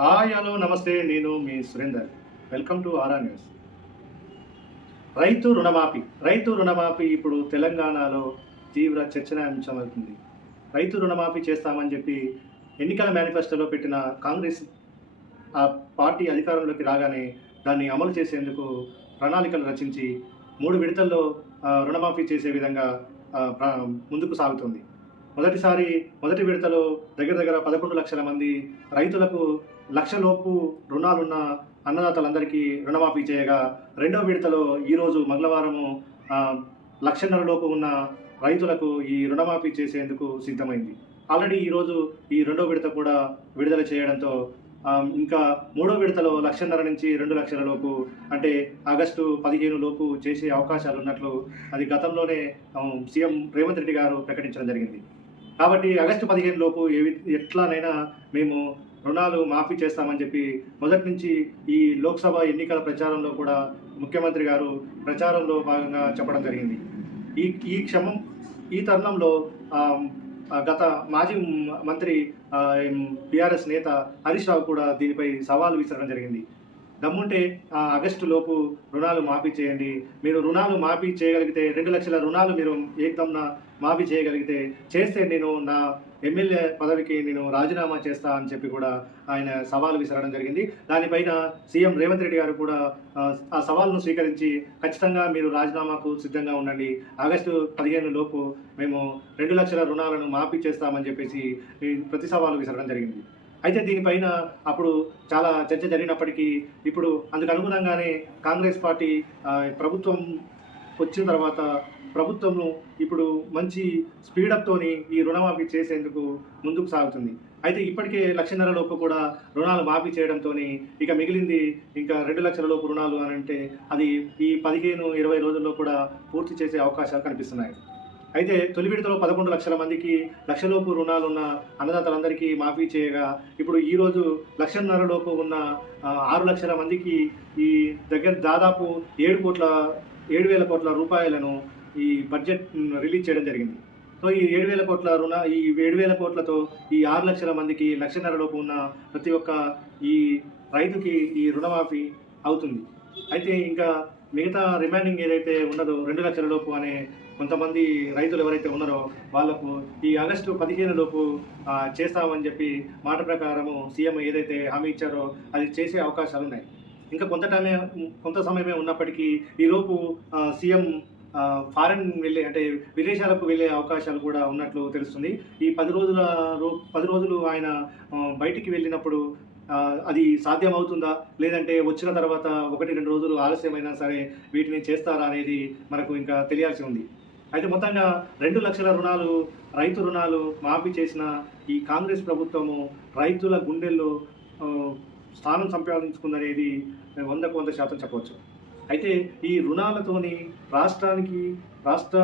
Hi hello నమస్తే నేను మీ Surender. Welcome to RR news. రైతు రుణమాఫీ ఇప్పుడు తెలంగాణలో తీవ్ర చర్చనీయాంశమవుతుంది. రైతు రుణమాఫీ చేస్తామని చెప్పి ఎన్నికల మేనిఫెస్టోలో పెట్టిన కాంగ్రెస్ ఆ పార్టీ అధికారంలోకి రాగానే దాన్ని అమలు చేసేందుకు ప్రణాళికలు రచించి 3 విడతల్లో రుణమాఫీ చేసే విధంగా ముందుకు సాగుతుంది. మొదటి విడతలో దగ్గర దగ్గర 11 లక్షల మంది రైతులకు లక్షలోపు రుణాలున్న అన్నదాతలందరికీ రుణమాఫీ చేయగా, రెండో విడతలో ఈరోజు మంగళవారము 1,50,000 లోపు ఉన్న రైతులకు ఈ రుణమాఫీ చేసేందుకు సిద్ధమైంది. ఆల్రెడీ ఈరోజు ఈ రెండో విడత కూడా విడుదల చేయడంతో ఇంకా మూడో విడతలో 1,50,000 నుంచి 2,00,000 లోపు, అంటే ఆగస్టు 15 లోపు చేసే అవకాశాలు ఉన్నట్లు అది గతంలోనే సీఎం రేవంత్ రెడ్డి గారు ప్రకటించడం జరిగింది. కాబట్టి ఆగస్టు 15 లోపు ఎట్లానైనా మేము రుణాలు మాఫీ చేస్తామని చెప్పి మొదటి నుంచి ఈ లోక్సభ ఎన్నికల ప్రచారంలో కూడా ముఖ్యమంత్రి గారు ప్రచారంలో భాగంగా చెప్పడం జరిగింది. ఈ ఈ క్షమం ఈ తరుణంలో గత మాజీ మంత్రి బీఆర్ఎస్ నేత హరీష్ రావు కూడా దీనిపై సవాలు విసరడం జరిగింది. దమ్ముంటే ఆగస్టు లోపు రుణాలు మాఫీ చేయండి, మీరు రుణాలు మాఫీ చేయగలిగితే 2 లక్షల రుణాలు మీరు ఏకదమ్న మాఫీ చేయగలిగితే చేస్తే నేను నా ఎమ్మెల్యే పదవికి నేను రాజీనామా చేస్తా అని చెప్పి కూడా ఆయన సవాలు విసరడం జరిగింది. దానిపైన సీఎం రేవంత్ రెడ్డి గారు కూడా ఆ సవాల్ను స్వీకరించి ఖచ్చితంగా మీరు రాజీనామాకు సిద్ధంగా ఉండండి, ఆగస్టు 15 లోపు మేము 2 లక్షల రుణాలను మాఫీ చేస్తామని చెప్పేసి ప్రతి సవాలు విసరడం జరిగింది. అయితే దీనిపైన అప్పుడు చాలా చర్చ జరిగినప్పటికీ ఇప్పుడు అందుకు అనుగుణంగానే కాంగ్రెస్ పార్టీ ప్రభుత్వం వచ్చిన తర్వాత ప్రభుత్వము ఇప్పుడు మంచి స్పీడప్తోని ఈ రుణమాఫీ చేసేందుకు ముందుకు సాగుతుంది. అయితే ఇప్పటికే 1,50,000 లోపు కూడా రుణాలు మాఫీ చేయడంతో ఇక మిగిలింది ఇంకా 2 లక్షల లోపు రుణాలు అని అంటే అది ఈ 15-20 రోజుల్లో కూడా పూర్తి చేసే అవకాశాలు కనిపిస్తున్నాయి. అయితే తొలి విడతలో 11 లక్షల మందికి లక్షలోపు రుణాలున్న అన్నదాతలందరికీ మాఫీ చేయగా, ఇప్పుడు ఈరోజు 1,50,000 లోపు ఉన్న 6 లక్షల మందికి ఈ దగ్గర దాదాపు 7,000 కోట్ల రూపాయలను ఈ బడ్జెట్ రిలీజ్ చేయడం జరిగింది. సో ఈ 7,000 కోట్లతో ఈ 6 లక్షల మందికి 1,50,000 లోపు ఉన్న ప్రతి ఒక్క ఈ రైతుకి ఈ రుణమాఫీ అవుతుంది. అయితే ఇంకా మిగతా రిమైనింగ్ ఏదైతే ఉన్నదో 2 లక్షల లోపు అనే కొంతమంది రైతులు ఎవరైతే ఉన్నారో వాళ్లకు ఈ ఆగస్టు 15 లోపు చేస్తామని చెప్పి మాట ప్రకారము సీఎం ఏదైతే హామీ ఇచ్చారో అది చేసే అవకాశాలు ఉన్నాయి. ఇంకా కొంత సమయమే ఉన్నప్పటికీ ఈలోపు సీఎం ఫారెన్ వెళ్ళే అంటే విదేశాలకు వెళ్ళే అవకాశాలు కూడా ఉన్నట్లు తెలుస్తుంది. ఈ 10 రోజులు ఆయన బయటికి వెళ్ళినప్పుడు అది సాధ్యమవుతుందా, లేదంటే వచ్చిన తర్వాత 1-2 రోజులు ఆలస్యమైనా సరే వీటిని చేస్తారా అనేది మనకు ఇంకా తెలియాల్సి ఉంది. అయితే మొత్తంగా 2 లక్షల రైతు రుణాలు మాఫీ చేసిన ఈ కాంగ్రెస్ ప్రభుత్వము రైతుల గుండెల్లో స్థానం సంపాదించుకుందనేది 100కు 100% చెప్పవచ్చు. అయితే ఈ రుణాలతోని రాష్ట్ర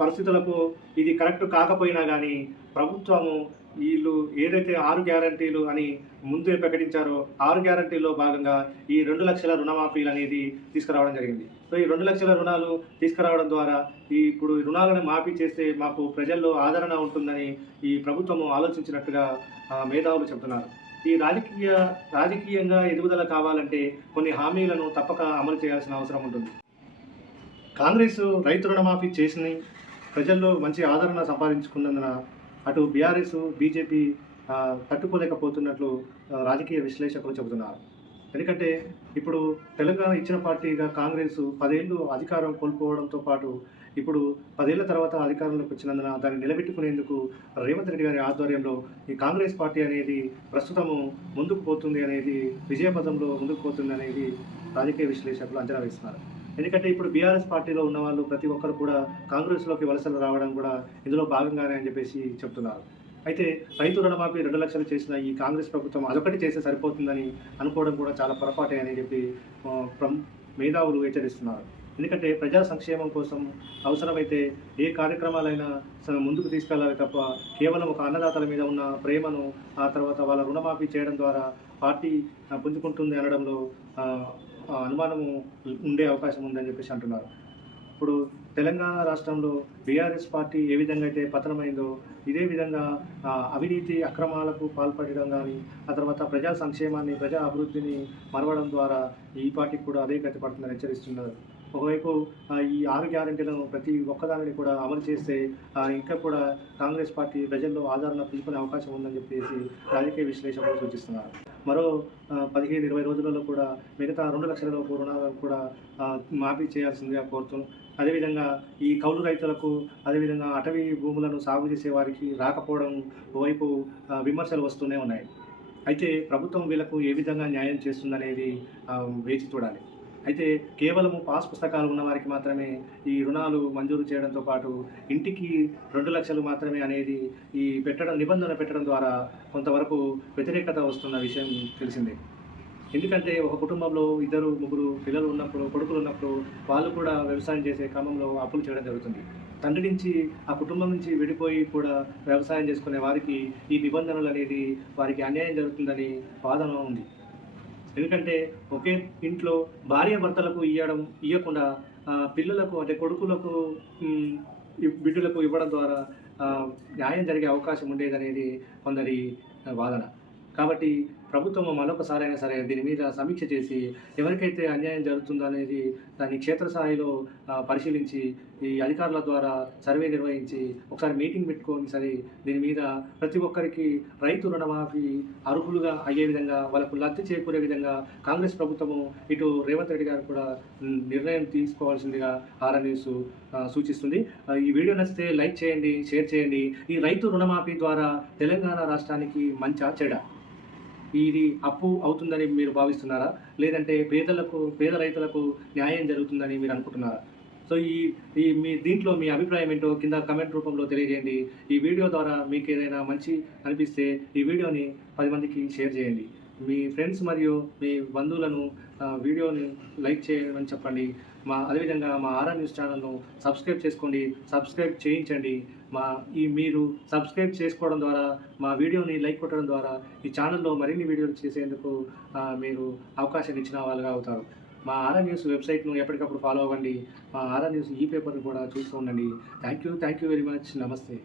పరిస్థితులకు ఇది కరెక్ట్ కాకపోయినా కానీ ప్రభుత్వము వీళ్ళు ఏదైతే 6 గ్యారంటీలు అని ముందే ప్రకటించారో 6 గ్యారంటీల్లో భాగంగా ఈ 2 లక్షల రుణమాఫీలు అనేది తీసుకురావడం జరిగింది. సో ఈ 2 లక్షల రుణాలు తీసుకురావడం ద్వారా ఇప్పుడు రుణాలను మాఫీ చేస్తే మాకు ప్రజల్లో ఆదరణ ఉంటుందని ఈ ప్రభుత్వము ఆలోచించినట్టుగా మేధావులు చెబుతున్నారు. ఈ రాజకీయంగా ఎదుగుదల కావాలంటే కొన్ని హామీలను తప్పక అమలు చేయాల్సిన అవసరం ఉంటుంది. కాంగ్రెస్ రైతు రుణమాఫీ చేసి ప్రజల్లో మంచి ఆదరణ సంపాదించుకున్నందున అటు బీఆర్ఎస్ బీజేపీ తట్టుకోలేకపోతున్నట్లు రాజకీయ విశ్లేషకులు చెబుతున్నారు. ఎందుకంటే ఇప్పుడు తెలంగాణ ఇచ్చిన పార్టీగా కాంగ్రెస్ 10 ఏళ్ళు అధికారం కోల్పోవడంతో పాటు ఇప్పుడు 10 ఏళ్ల తర్వాత అధికారంలోకి వచ్చినందున దాన్ని నిలబెట్టుకునేందుకు రేవంత్ రెడ్డి గారి ఆధ్వర్యంలో ఈ కాంగ్రెస్ పార్టీ అనేది ప్రస్తుతము ముందుకు పోతుంది అనేది, విజయపథంలో ముందుకు పోతుంది అనేది రాజకీయ విశ్లేషకులు అంచనా వేస్తున్నారు. ఎందుకంటే ఇప్పుడు బీఆర్ఎస్ పార్టీలో ఉన్న వాళ్ళు ప్రతి ఒక్కరు కూడా కాంగ్రెస్లోకి వలసలు రావడం కూడా ఇందులో భాగంగానే అని చెప్పేసి చెప్తున్నారు. అయితే రైతు రుణమాఫీ 2 లక్షలు చేసిన ఈ కాంగ్రెస్ ప్రభుత్వం అదొకటి చేస్తే సరిపోతుందని అనుకోవడం కూడా చాలా పొరపాటే అని చెప్పి మేధావులు హెచ్చరిస్తున్నారు. ఎందుకంటే ప్రజా సంక్షేమం కోసం అవసరమైతే ఏ కార్యక్రమాలైనా ముందుకు తీసుకెళ్లాలి తప్ప కేవలం ఒక అన్నదాతల మీద ఉన్న ప్రేమను ఆ తర్వాత వాళ్ళ రుణమాఫీ చేయడం ద్వారా పార్టీ పుంజుకుంటుంది అనడంలో అనుమానము ఉండే అవకాశం ఉందని చెప్పేసి అంటున్నారు. ఇప్పుడు తెలంగాణ రాష్ట్రంలో బీఆర్ఎస్ పార్టీ ఏ విధంగా అయితే పతనమైందో ఇదే విధంగా అవినీతి అక్రమాలకు పాల్పడడం కానీ ఆ తర్వాత ప్రజా సంక్షేమాన్ని ప్రజా అభివృద్ధిని మరవడం ద్వారా ఈ పార్టీకి కూడా అదే గతి పడుతుందని హెచ్చరిస్తున్నారు. ఒకవైపు ఈ 6 గ్యారెంటీలను ప్రతి ఒక్కదానిని కూడా అమలు చేస్తే ఇంకా కూడా కాంగ్రెస్ పార్టీ ప్రజల్లో ఆదరణ పుంజుకునే అవకాశం ఉందని చెప్పేసి రాజకీయ విశ్లేషకులు సూచిస్తున్నారు. మరో 15-20 రోజులలో కూడా మిగతా 2 లక్షల లోపు రుణాలను కూడా మాఫీ చేయాల్సిందిగా కోరుతున్నాం. అదేవిధంగా ఈ కౌలు రైతులకు, అదేవిధంగా అటవీ భూములను సాగు చేసే వారికి రాకపోవడం ఓవైపు విమర్శలు వస్తూనే ఉన్నాయి. అయితే ప్రభుత్వం వీళ్ళకు ఏ విధంగా న్యాయం చేస్తుందనేది వేచి చూడాలి. అయితే కేవలము పాస్ పుస్తకాలు ఉన్న వారికి మాత్రమే ఈ రుణాలు మంజూరు చేయడంతో పాటు ఇంటికి 2 లక్షలు మాత్రమే అనేది ఈ నిబంధన పెట్టడం ద్వారా కొంతవరకు వ్యతిరేకత వస్తున్న విషయం తెలిసిందే. ఎందుకంటే ఒక కుటుంబంలో 2-3 పిల్లలు ఉన్నప్పుడు, కొడుకులు ఉన్నప్పుడు వాళ్ళు కూడా వ్యవసాయం చేసే క్రమంలో అప్పులు చేయడం జరుగుతుంది. తండ్రి నుంచి ఆ కుటుంబం నుంచి విడిపోయి కూడా వ్యవసాయం చేసుకునే వారికి ఈ నిబంధనలు అనేది వారికి అన్యాయం జరుగుతుందని వాదన ఉంది. ఎందుకంటే ఒకే ఇంట్లో భార్యాభర్తలకు ఇవ్వకుండా పిల్లలకు అంటే కొడుకులకు బిడ్డలకు ఇవ్వడం ద్వారా న్యాయం జరిగే అవకాశం ఉండేదనేది కొందరి వాదన. కాబట్టి ప్రభుత్వం మరొకసారైనా సరే దీని మీద సమీక్ష చేసి ఎవరికైతే అన్యాయం జరుగుతుందో అనేది దాన్ని క్షేత్రస్థాయిలో పరిశీలించి ఈ అధికారుల ద్వారా సర్వే నిర్వహించి ఒకసారి మీటింగ్ పెట్టుకొని సరే దీని మీద ప్రతి ఒక్కరికి రైతు రుణమాఫీ అర్హులుగా అయ్యే విధంగా వాళ్ళకు లబ్ధి చేకూరే విధంగా కాంగ్రెస్ ప్రభుత్వము ఇటు రేవంత్ రెడ్డి గారు కూడా నిర్ణయం తీసుకోవాల్సిందిగా ఆర్ఆర్ న్యూస్ సూచిస్తుంది. ఈ వీడియో నచ్చితే లైక్ చేయండి, షేర్ చేయండి. ఈ రైతు రుణమాఫీ ద్వారా తెలంగాణ రాష్ట్రానికి మంచా చెడా? ఇది అప్పు అవుతుందని మీరు భావిస్తున్నారా, లేదంటే పేద రైతులకు న్యాయం జరుగుతుందని మీరు అనుకుంటున్నారా? సో దీంట్లో మీ అభిప్రాయం ఏంటో కింద కమెంట్ రూపంలో తెలియజేయండి. ఈ వీడియో ద్వారా మీకు ఏదైనా మంచి అనిపిస్తే ఈ వీడియోని 10 మందికి షేర్ చేయండి. మీ ఫ్రెండ్స్ మరియు మీ బంధువులను వీడియోని లైక్ చేయమని చెప్పండి. అదేవిధంగా మా ఆర్ఆర్ న్యూస్ ఛానల్ను సబ్స్క్రైబ్ చేసుకోండి, సబ్స్క్రైబ్ చేయించండి. మీరు సబ్స్క్రైబ్ చేసుకోవడం ద్వారా, మా వీడియోని లైక్ కొట్టడం ద్వారా ఈ ఛానల్లో మరిన్ని వీడియోలు చేసేందుకు మీరు అవకాశం ఇచ్చిన వాళ్ళుగా అవుతారు. మా ఆర్ఆర్ న్యూస్ వెబ్సైట్ను ఎప్పటికప్పుడు ఫాలో అవ్వండి. మా ఆర్ఆర్ న్యూస్ ఈ పేపర్ని కూడా చూస్తూ ఉండండి. Thank you very much. నమస్తే.